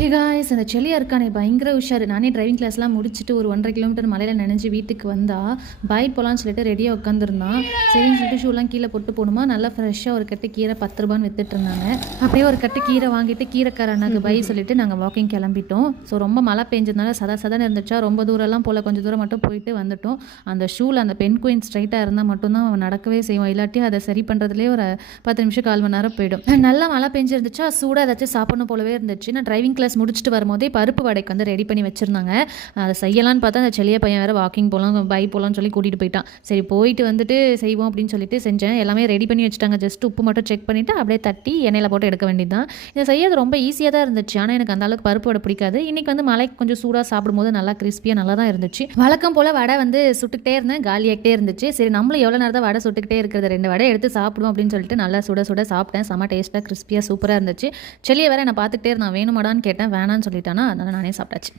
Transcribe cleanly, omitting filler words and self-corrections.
Hey guys, அந்த செல்லியா இருக்கானே பயங்கர உஷாரு. நானே டிரைவிங் கிளாஸ்லாம் முடிச்சுட்டு ஒரு 1.5 கிலோமீட்டர் மலையில நனைஞ்சு வீட்டுக்கு வந்தா பைக் போகலான்னு சொல்லிட்டு ரெடியாக உட்காந்துருந்தான். சரின்னு சொல்லிட்டு ஷூலாம் கீழே போட்டு போகணுமா, நல்லா ஃப்ரெஷ்ஷாக ஒரு கட்டு கீரை 10 ரூபான்னு வித்துட்டு இருந்தாங்க. அப்படியே ஒரு கட்டு கீரை வாங்கிட்டு கீரைக்காரனுக்கு பை சொல்லிட்டு நாங்கள் வாக்கிங் கிளம்பிட்டோம். ஸோ ரொம்ப மழை பெஞ்சதுனால சதன்னு இருந்துச்சா, ரொம்ப தூரம்லாம் போல், கொஞ்சம் தூரம் மட்டும் போயிட்டு வந்துட்டோம். அந்த ஷூவில் அந்த பென் குயின் ஸ்ட்ரைட்டாக இருந்தால் மட்டும்தான் அவன் நடக்கவே செய்வான். இல்லாட்டி அதை சரி பண்ணுறதுலேயே ஒரு 10 நிமிஷம் 1/4 மணி நேரம் போயிடும். நல்லா மழை பெஞ்சிருந்துச்சா, சூடாக ஏதாச்சும் சாப்பிடணும் போலவே இருந்துச்சு. நான் டிரைவிங் கிளாஸ் முடிச்சுட்டு வரும்போதே பருப்பு வடைக்கு வந்து ரெடி பண்ணி வச்சுருந்தாங்க. அதை செய்யலான்னு பார்த்தா அந்த செல்லிய பையன் வேறு வாக்கிங் போகலாம் பை போகலான்னு சொல்லி கூட்டிகிட்டு போயிட்டான். சரி போயிட்டு வந்துட்டு செய்வோம் அப்படின்னு சொல்லிட்டு செஞ்சேன். எல்லாமே ரெடி பண்ணி வச்சுட்டாங்க. ஜஸ்ட் உப்பு மட்டும் செக் பண்ணிவிட்டு அப்படியே தட்டி எண்ணெயில் போட்டு எடுக்க வேண்டியது தான். இதை செய்யறது ரொம்ப ஈஸியாக தான் இருந்துச்சு. ஆனால் எனக்கு அந்தளவுக்கு பருப்பு வடை பிடிக்காது. இன்றைக்கி வந்து மலைக்கு கொஞ்சம் சூடாக சாப்பிடும்போது நல்லா கிறிஸ்பியாக நல்லா தான் இருந்துச்சு. வழக்கம் போல் வடை வந்து சுட்டுக்கிட்டே இருந்தேன், காலியாகிட்டே இருந்துச்சு. சரி நம்மளும் எவ்வளோ நேரம் தான் வடை சுட்டுக்கிட்டே இருக்கிறது, 2 வடை எடுத்து சாப்பிடுவோம் அப்படின்னு சொல்லிட்டு நல்லா சுட சாப்பிட்டேன். செம்ம டேஸ்ட்டாக கிறிஸ்பியாக சூப்பராக இருந்துச்சு. செல்லியை வேறு நான் பார்த்துக்கிட்டே இருந்தான், வேணுமாடான்னு கேட்டேன், வேணான்னு சொல்லிட்டானா, அதனால் நானே சாப்பிட்டாச்சு.